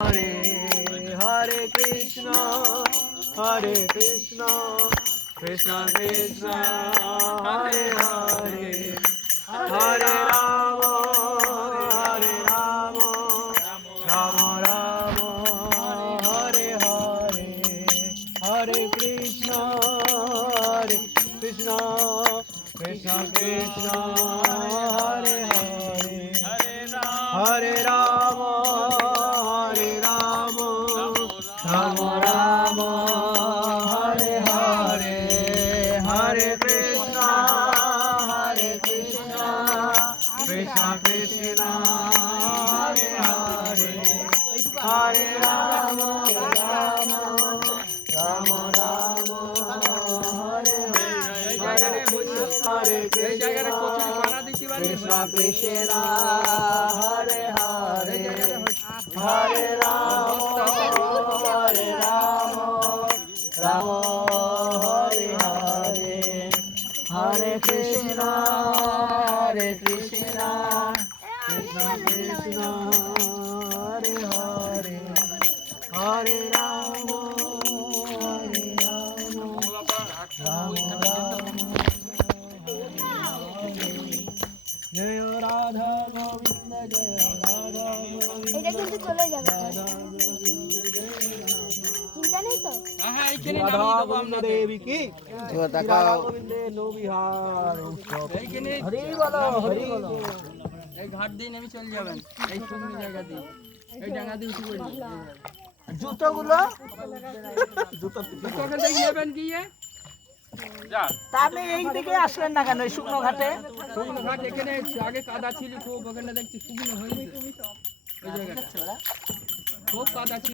Hare Hare Krishna, Hare Krishna, Krishna Krishna, Hare Hare, Hare Rama, Hare Rama, Rama Rama, Hare Hare, Hare Krishna, Krishna Krishna, Hare Hare, Hare Rama, Hare Rama, Rama Rama, Hare Hare, Hare Krishna, Krishna Krishna, Hare Hare, Hare Rama, Rama Rama, Hare Hare, Hare Krishna, Krishna Krishna, Hare Hare, Hare Rama, Rama Hare Hare, Hare Krishna, Krishna Krishna, Hare Hare, Hare Rama, Rama Jaya Radha Govinda, Jaya Radha Govinda, এটা কিন্তু চলে যাবে চিন্তা নেই তো Radha Govinda Devi ki Radha Govinda no Bihar Hari bolo, Hari bolo। এই ঘাট দিয়ে নেমে চলে যাবেন, এই শুকনো জায়গা দিয়ে, এই ডাঙা দিয়ে উঠে পড়বেন। জুতোগুলো ওখান থেকে নেবেন গিয়ে তাহলে এই দিকে আসলেন না কেন শুকনো ঘাটে? শুকনো ঘাট এখানে আগে কাদা ছিল খুব, ওখানে দেখছি শুকনো হয়েছে ওই জায়গাটা খুব কাদা ছিল।